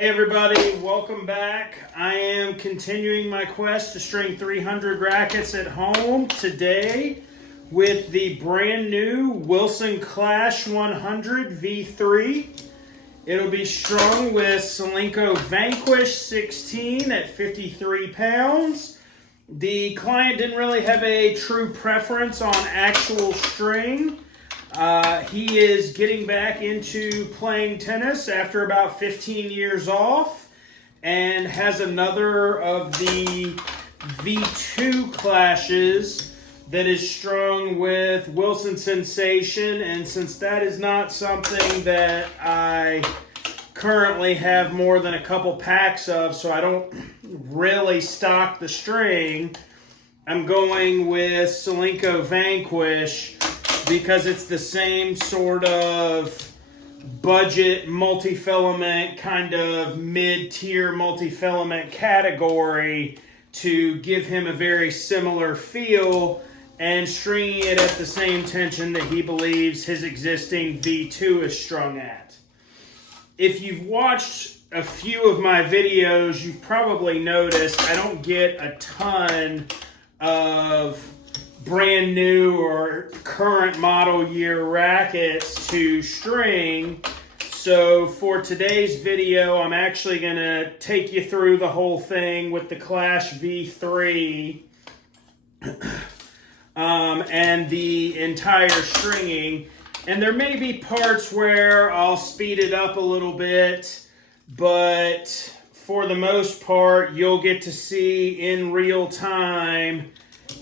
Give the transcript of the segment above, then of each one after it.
Hey everybody, welcome back. I am continuing my quest to string 300 rackets at home today with the brand new Wilson Clash 100 V3. It'll be strung with Solinco Vanquish 16 at 53 pounds. The client didn't really have a true preference on actual string. He is getting back into playing tennis after about 15 years off and has another of the V2 clashes that is strung with Wilson Sensation, and since that is not something that I currently have more than a couple packs of, so I don't really stock the string, I'm going with Solinco Vanquish because it's the same sort of budget multi-filament, kind of mid-tier multi-filament category to give him a very similar feel and stringing it at the same tension that he believes his existing V2 is strung at. If you've watched a few of my videos, you've probably noticed I don't get a ton of brand new or current model year rackets to string. So for today's video, I'm actually going to take you through the whole thing with the Clash V3 and the entire stringing. And there may be parts where I'll speed it up a little bit, but for the most part, you'll get to see in real time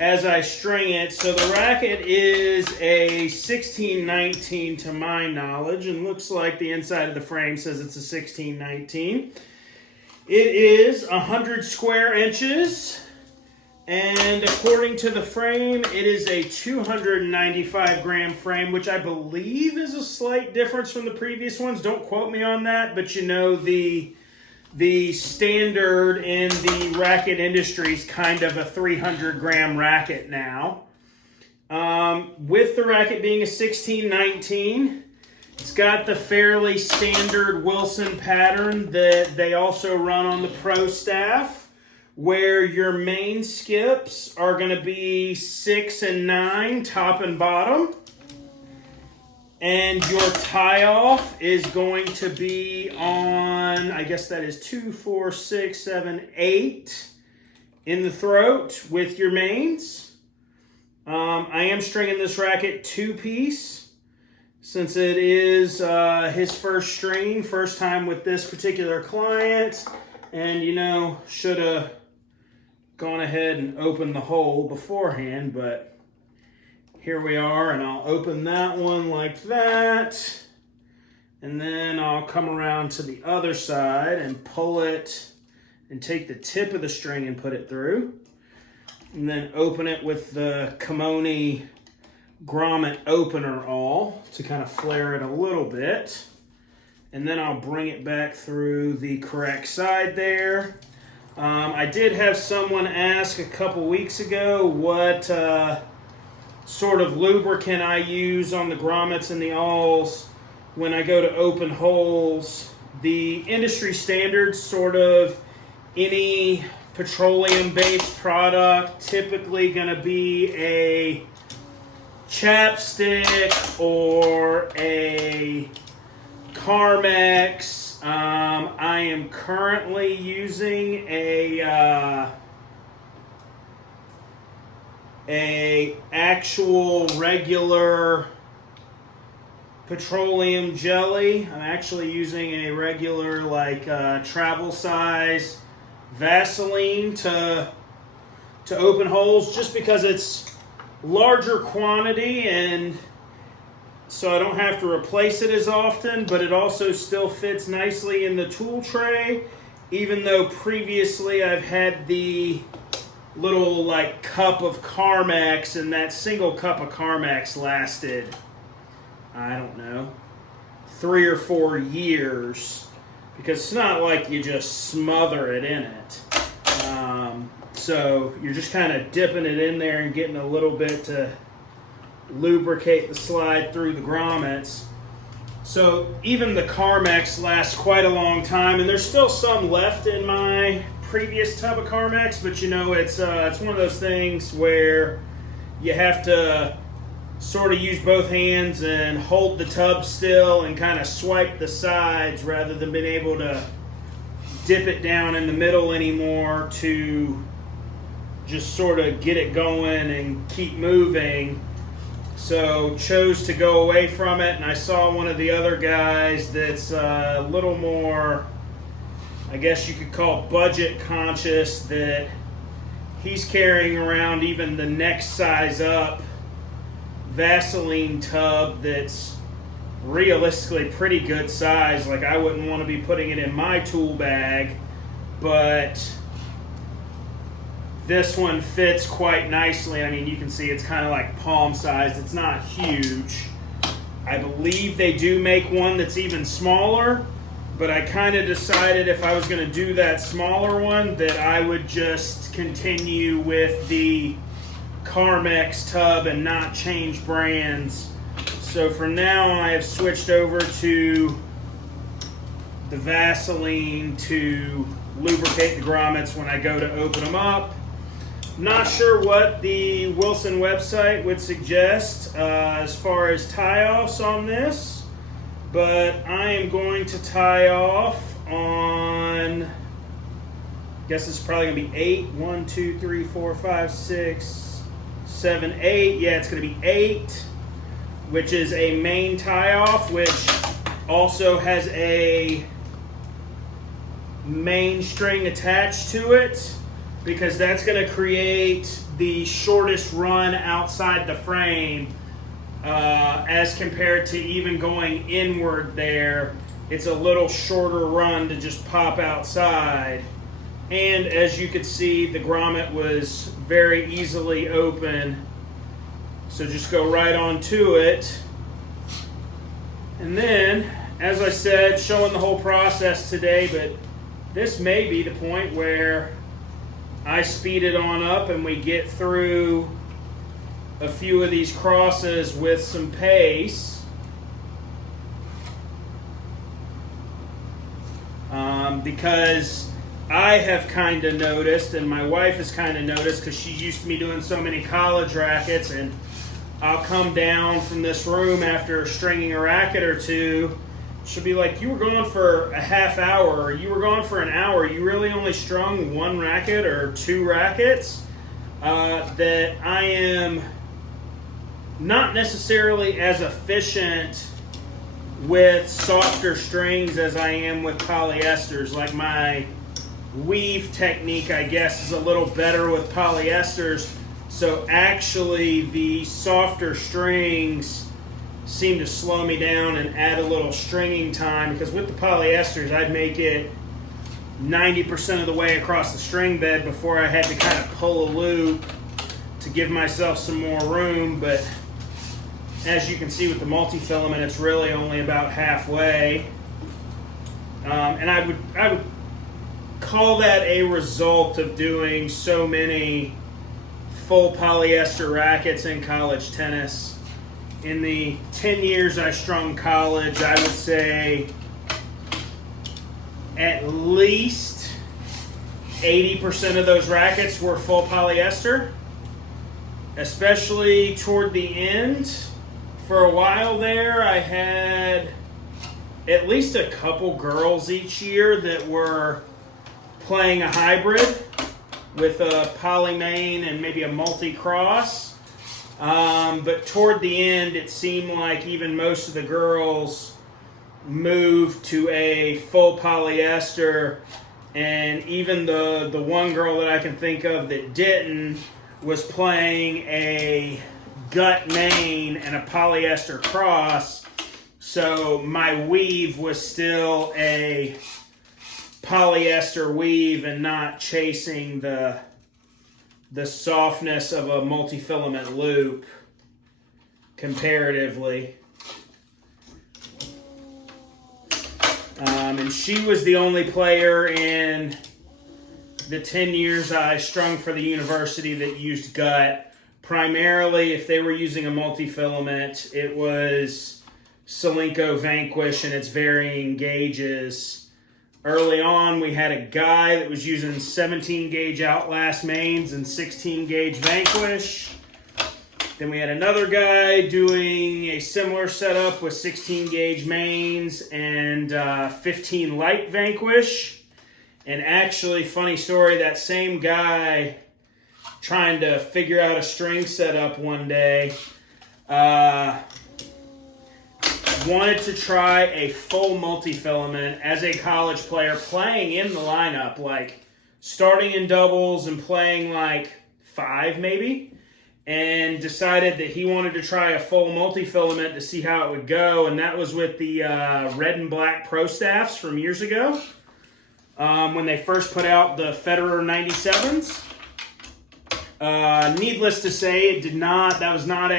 as I string it. So the racket is a 1619 to my knowledge, and looks like the inside of the frame says it's a 1619. It is 100 square inches, and according to the frame, it is a 295 gram frame, which I believe is a slight difference from the previous ones. Don't quote me on that, but you know, the standard in the racket industry is kind of a 300 gram racket now. With the racket being a 1619, it's got the fairly standard Wilson pattern that they also run on the pro staff, where your main skips are going to be 6 and 9, top and bottom. And your tie-off is going to be on, I guess that is 2, 4, 6, 7, 8 in the throat with your mains. I am stringing this racket 2-piece since it is his first string, first time with this particular client. And, you know, should have gone ahead and opened the hole beforehand, but here we are, and I'll open that one like that, and then I'll come around to the other side and pull it and take the tip of the string and put it through, and then open it with the Kimoni grommet opener awl to kind of flare it a little bit, and then I'll bring it back through the correct side there. I did have someone ask a couple weeks ago what sort of lubricant I use on the grommets and the awls when I go to open holes. The industry standard, sort of any petroleum-based product, typically going to be a chapstick or a Carmex. I am currently using a actual regular petroleum jelly. I'm actually using a regular travel size Vaseline to open holes, just because it's larger quantity and so I don't have to replace it as often, but it also still fits nicely in the tool tray, even though previously I've had the little cup of Carmex, and that single cup of Carmex lasted, I don't know, 3 or 4 years, because it's not like you just smother it in it. So you're just kind of dipping it in there and getting a little bit to lubricate the slide through the grommets. So even the Carmex lasts quite a long time, and there's still some left in my previous tub of Carmex, but you know, it's one of those things where you have to sort of use both hands and hold the tub still and kind of swipe the sides rather than being able to dip it down in the middle anymore to just sort of get it going and keep moving. So chose to go away from it, and I saw one of the other guys that's a little more, I guess you could call budget conscious, that he's carrying around even the next size up Vaseline tub that's realistically pretty good size. Like, I wouldn't want to be putting it in my tool bag, but this one fits quite nicely. I mean, you can see it's kind of like palm sized. It's not huge. I believe they do make one that's even smaller, but I kind of decided if I was going to do that smaller one that I would just continue with the Carmex tub and not change brands. So for now, I have switched over to the Vaseline to lubricate the grommets when I go to open them up. Not sure what the Wilson website would suggest as far as tie-offs on this, but I am going to tie off on, I guess it's probably going to be 8. 1, 2, 3, 4, 5, 6, 7, 8. Yeah, it's going to be 8, which is a main tie-off, which also has a main string attached to it, because that's going to create the shortest run outside the frame as compared to even going inward there. It's a little shorter run to just pop outside. And as you could see, the grommet was very easily open. So just go right onto it. And then, as I said, showing the whole process today, but this may be the point where I speed it on up and we get through a few of these crosses with some pace. Because I have kind of noticed, and my wife has kind of noticed, because she's used to me doing so many college rackets, and I'll come down from this room after stringing a racket or two. She'll be like, you were gone for a half hour, or you were gone for an hour. You really only strung 1 racket or 2 rackets? That I am not necessarily as efficient with softer strings as I am with polyesters. Like, my weave technique, I guess, is a little better with polyesters. So actually, the softer strings seem to slow me down and add a little stringing time, because with the polyesters, I'd make it 90% of the way across the string bed before I had to kind of pull a loop to give myself some more room. But as you can see with the multi-filament, it's really only about halfway. And I would call that a result of doing so many full polyester rackets in college tennis. In the 10 years I strung college, I would say at least 80% of those rackets were full polyester, especially toward the end. For a while there, I had at least a couple girls each year that were playing a hybrid with a poly main and maybe a multi-cross. But toward the end, it seemed like even most of the girls moved to a full polyester, and even the one girl that I can think of that didn't was playing a gut main and a polyester cross. So my weave was still a polyester weave and not chasing the softness of a multi-filament loop comparatively. And she was the only player in the 10 years I strung for the university that used gut. Primarily, if they were using a multi-filament, it was Solinco Vanquish in its varying gauges. Early on, we had a guy that was using 17 gauge Outlast mains and 16 gauge Vanquish. Then we had another guy doing a similar setup with 16 gauge mains and 15 light Vanquish. And actually, funny story, that same guy trying to figure out a string setup one day wanted to try a full multi-filament as a college player, playing in the lineup, like starting in doubles and playing like 5 maybe, and decided that he wanted to try a full multi-filament to see how it would go. And that was with the red and black Pro Staffs from years ago, when they first put out the Federer 97s. Needless to say, that was not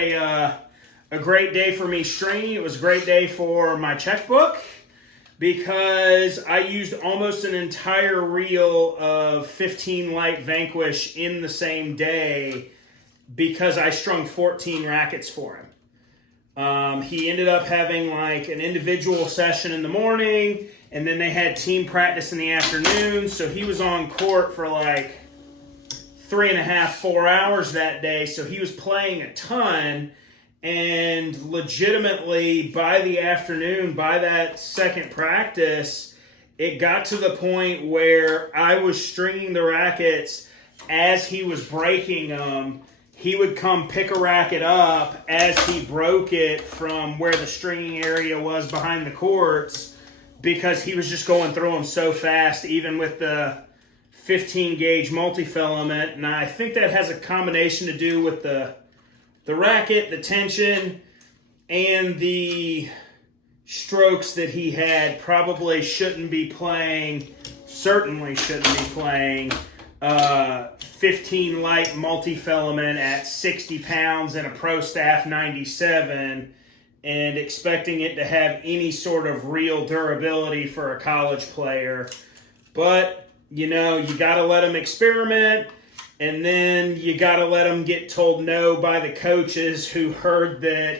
a great day for me stringing. It was a great day for my checkbook, because I used almost an entire reel of 15 light Vanquish in the same day, because I strung 14 rackets for him. He ended up having like an individual session in the morning, and then they had team practice in the afternoon, so he was on court for like 3.5, 4 hours that day, so he was playing a ton. And legitimately, by the afternoon, by that second practice, it got to the point where I was stringing the rackets as he was breaking them. He would come pick a racket up as he broke it from where the stringing area was behind the courts, because he was just going through them so fast, even with the 15 gauge multi-filament. And I think that has a combination to do with the racket, the tension, and the strokes that he had. Probably shouldn't be playing, certainly shouldn't be playing 15 light multi-filament at 60 pounds and a Pro Staff 97 and expecting it to have any sort of real durability for a college player. But, you know, you got to let him experiment. And then you got to let them get told no by the coaches who heard that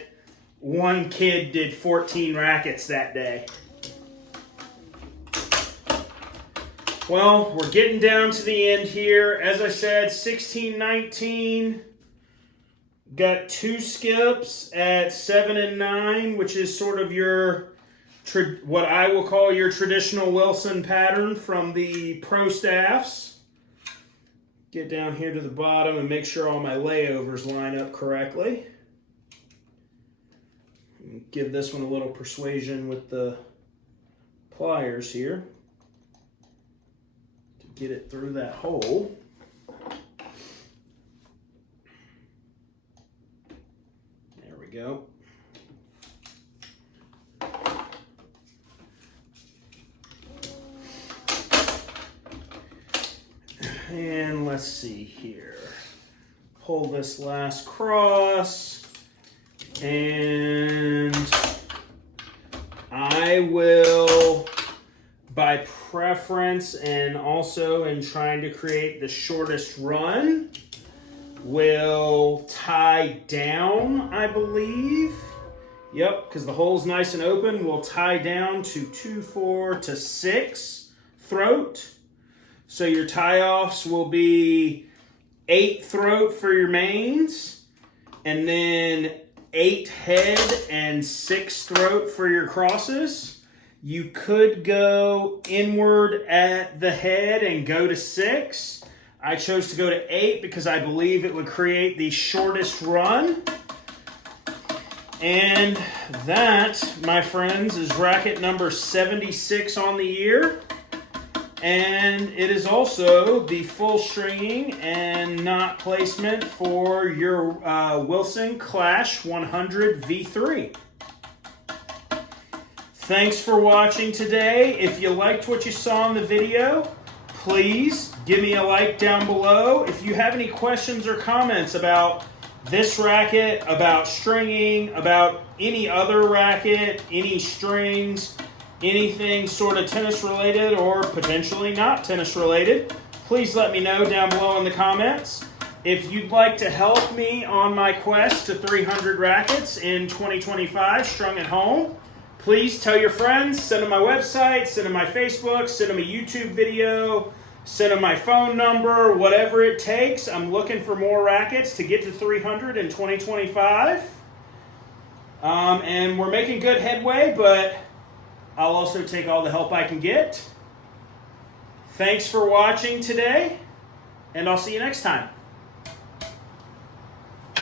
one kid did 14 rackets that day. Well, we're getting down to the end here. As I said, 16-19. Got 2 skips at 7 and 9, which is sort of your, what I will call your traditional Wilson pattern from the Pro Staffs. Get down here to the bottom and make sure all my layovers line up correctly. Give this one a little persuasion with the pliers here to get it through that hole. There we go. And let's see here. Pull this last cross, and I will, by preference and also in trying to create the shortest run, will tie down, I believe. Yep, because the hole's nice and open. We'll tie down to 2-4 to 6 throat. So your tie-offs will be 8 throat for your mains, and then 8 head and 6 throat for your crosses. You could go inward at the head and go to 6. I chose to go to 8 because I believe it would create the shortest run. And that, my friends, is racket number 76 on the year. And it is also the full stringing and knot placement for your Wilson Clash 100 V3. Thanks for watching today. If you liked what you saw in the video, please give me a like down below. If you have any questions or comments about this racket, about stringing, about any other racket, any strings, anything sort of tennis related or potentially not tennis related, please let me know down below in the comments. If you'd like to help me on my quest to 300 rackets in 2025, strung at home, please tell your friends, send them my website, send them my Facebook, send them a YouTube video, send them my phone number, whatever it takes. I'm looking for more rackets to get to 300 in 2025. And we're making good headway, but I'll also take all the help I can get. Thanks for watching today, and I'll see you next time.